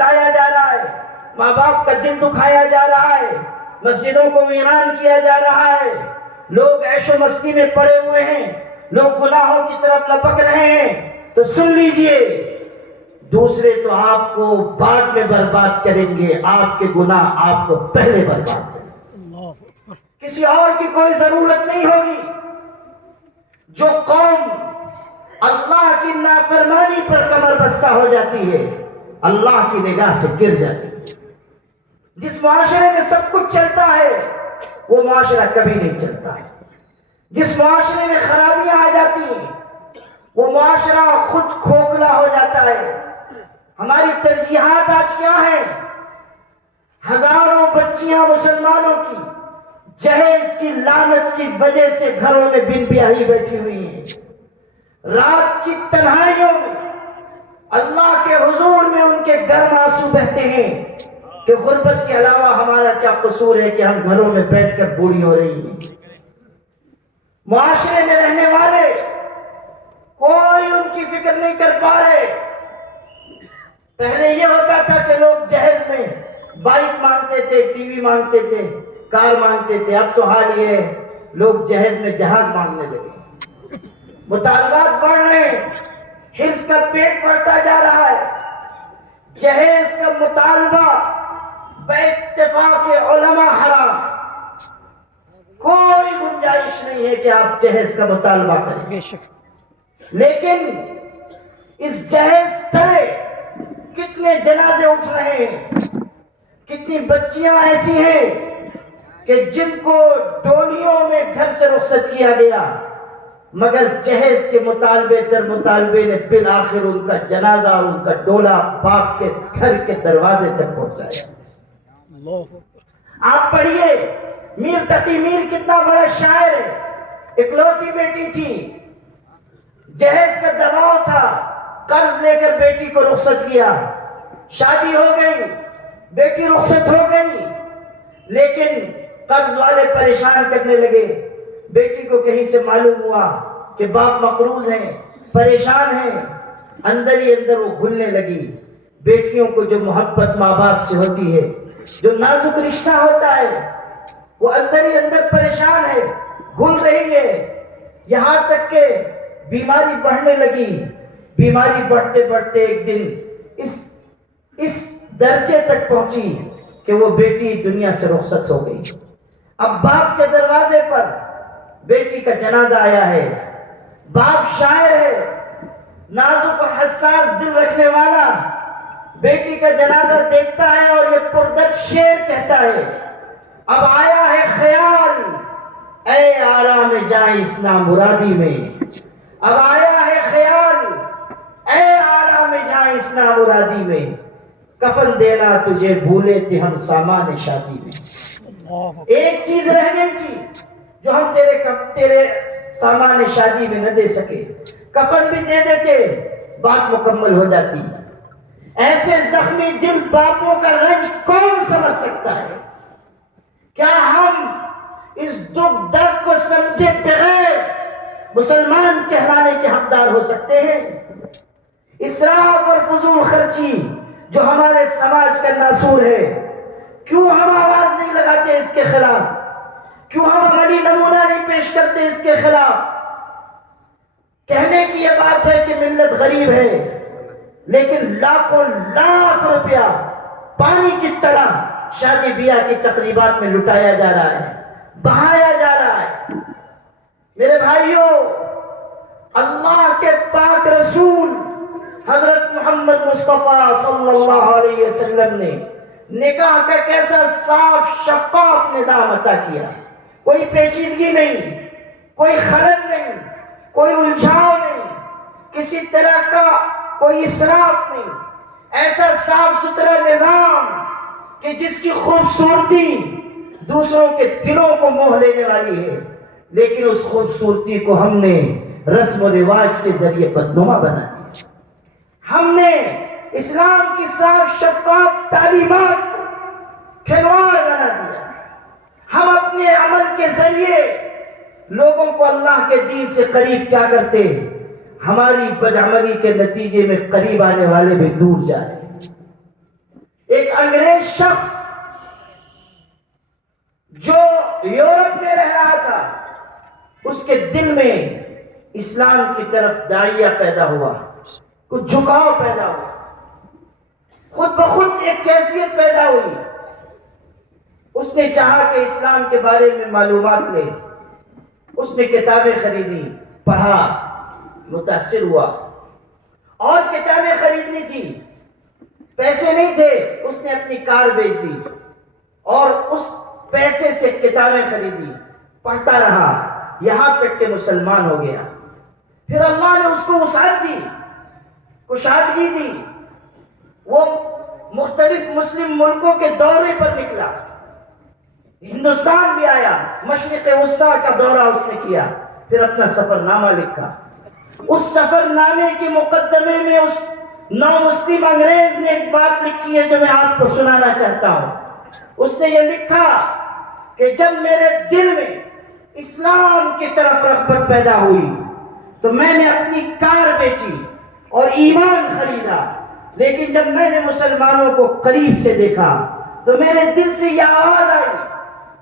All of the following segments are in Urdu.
لایا جا رہا ہے، ماں باپ کا دل دکھایا جا رہا ہے، مسجدوں کو ویران کیا جا رہا ہے، لوگ عیش و مستی میں پڑے ہوئے ہیں، لوگ گناہوں کی طرف لپک رہے ہیں، تو سن لیجئے دوسرے تو آپ کو بعد میں برباد کریں گے، آپ کے گناہ آپ کو پہلے برباد کریں گے۔ کسی اور کی کوئی ضرورت نہیں ہوگی۔ جو قوم اللہ کی نافرمانی پر کمر بستہ ہو جاتی ہے، اللہ کی نگاہ سے گر جاتی ہے۔ جس معاشرے میں سب کچھ چلتا ہے وہ معاشرہ کبھی نہیں چلتا ہے۔ جس معاشرے میں خرابیاں آ جاتی ہیں وہ معاشرہ خود کھوکھلا ہو جاتا ہے۔ ہماری ترجیحات آج کیا ہیں؟ ہزاروں بچیاں مسلمانوں کی جہیز کی لعنت کی وجہ سے گھروں میں بن بیاہی بیٹھی ہوئی ہیں۔ رات کی تنہائیوں میں اللہ کے حضور میں ان کے گرم آنسو بہتے ہیں کہ غربت کے علاوہ ہمارا کیا قصور ہے کہ ہم گھروں میں بیٹھ کر بوڑھی ہو رہی ہیں۔ معاشرے میں رہنے والے کوئی ان کی فکر نہیں کر پا رہے۔ پہلے یہ ہوتا تھا کہ لوگ جہیز میں بائک مانگتے تھے، ٹی وی مانگتے تھے، کار مانگتے تھے، اب تو حال یہ ہے لوگ جہیز میں جہاز مانگنے لگے۔ مطالبات بڑھ رہے ہیں، حرص کا پیٹ بڑھتا جا رہا ہے۔ جہیز کا مطالبہ بے اتفاق علماء حرام، کوئی گنجائش نہیں ہے کہ آپ جہیز کا مطالبہ کریں۔ لیکن اس جہیز تلے کتنے جنازے اٹھ رہے ہیں، کتنی بچیاں ایسی ہیں کہ جن کو ڈولیوں میں گھر سے رخصت کیا گیا، مگر جہیز کے مطالبے در مطالبے نے بالآخر ان کا جنازہ اور ان کا ڈولا باپ کے گھر کے دروازے تک پہنچایا۔ آپ پڑھیے میر تقی میر کتنا بڑا شاعر ہے، اکلوتی بیٹی تھی، جہیز کا دباؤ تھا، قرض لے کر بیٹی کو رخصت کیا، شادی ہو گئی، بیٹی رخصت ہو گئی، لیکن قرض والے پریشان کرنے لگے۔ بیٹی کو کہیں سے معلوم ہوا کہ باپ مقروض ہیں، پریشان ہیں، اندر ہی اندر وہ گھلنے لگی۔ بیٹیوں کو جو محبت ماں باپ سے ہوتی ہے، جو نازک رشتہ ہوتا ہے، وہ اندر ہی اندر پریشان ہے، گھل رہی ہے، یہاں تک کہ بیماری بڑھنے لگی۔ بیماری بڑھتے بڑھتے ایک دن اس درجے تک پہنچی کہ وہ بیٹی دنیا سے رخصت ہو گئی۔ اب باپ کے دروازے پر بیٹی کا جنازہ آیا ہے۔ باپ شاعر ہے، نازک و حساس دل رکھنے والا، بیٹی کا جنازہ دیکھتا ہے اور یہ پردرد شعر کہتا ہے، اب آیا ہے خیال اے آرام جائیں اس نامرادی میں، اب آیا ہے خیال اے آرام جائیں اس نامرادی میں، کفن دینا تجھے بھولے تھے ہم سامان شادی میں۔ ایک چیز رہ گئی تھی جو ہم تیرے سامان شادی میں نہ دے سکے، کفن بھی دے دیتے بات مکمل ہو جاتی۔ ایسے زخمی دل باپوں کا رنج کون سمجھ سکتا ہے؟ کیا ہم اس دکھ درد کو سمجھے بغیر مسلمان کہلانے کے حقدار ہو سکتے ہیں؟ اسراف اور فضول خرچی جو ہمارے سماج کا ناسور ہے، کیوں ہم آواز نہیں لگاتے اس کے خلاف؟ کیوں ہم عملی نمونہ نہیں پیش کرتے اس کے خلاف؟ کہنے کی یہ بات ہے کہ ملت غریب ہے، لیکن لاکھوں لاکھ روپیہ پانی کی طرح شادی بیاہ کی تقریبات میں لٹایا جا رہا ہے، بہایا جا رہا ہے۔ میرے بھائیوں، اللہ کے پاک رسول حضرت محمد مصطفیٰ صلی اللہ علیہ وسلم نے نکاح کا کیسا صاف شفاف نظام عطا کیا، کوئی پیچیدگی نہیں، کوئی خلل نہیں، کوئی الجھاؤ نہیں، کسی طرح کا کوئی اسراف نہیں، ایسا صاف ستھرا نظام کہ جس کی خوبصورتی دوسروں کے دلوں کو موہ لینے والی ہے، لیکن اس خوبصورتی کو ہم نے رسم و رواج کے ذریعے بدنما بنا دیا۔ ہم نے اسلام کی صاف شفاف تعلیمات کو کھلواڑ بنا دیا۔ ہم اپنے عمل کے ذریعے لوگوں کو اللہ کے دین سے قریب کیا کرتے، ہماری بدعملی کے نتیجے میں قریب آنے والے بھی دور جا رہے ہیں۔ ایک انگریز شخص جو یورپ میں رہ رہا تھا، اس کے دل میں اسلام کی طرف داعیہ پیدا ہوا، کچھ جھکاؤ پیدا ہوا، خود بخود ایک کیفیت پیدا ہوئی۔ اس نے چاہا کہ اسلام کے بارے میں معلومات لے، اس نے کتابیں خریدی، پڑھا، متاثر ہوا، اور کتابیں خریدنی تھی، پیسے نہیں تھے، اس نے اپنی کار بیچ دی اور اس پیسے سے کتابیں خریدی، پڑھتا رہا یہاں تک کہ مسلمان ہو گیا۔ پھر اللہ نے اس کو وسعت دی، کشادگی دی، وہ مختلف مسلم ملکوں کے دورے پر نکلا، ہندوستان بھی آیا، مشرق وسطیٰ کا دورہ اس نے کیا، پھر اپنا سفر نامہ لکھا۔ اس سفر نامے کے مقدمے میں اس نو مسلم انگریز نے ایک بات لکھی ہے جو میں آپ کو سنانا چاہتا ہوں۔ اس نے یہ لکھا کہ جب میرے دل میں اسلام کی طرف رغبت پیدا ہوئی تو میں نے اپنی کار بیچی اور ایمان خریدا، لیکن جب میں نے مسلمانوں کو قریب سے دیکھا تو میرے دل سے یہ آواز آئی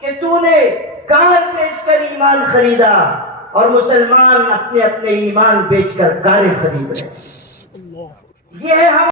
کہ تو نے کار بیچ کر ایمان خریدا اور مسلمان اپنے اپنے ایمان بیچ کر کاریں خرید رہے ہیں۔ یہ ہے ہم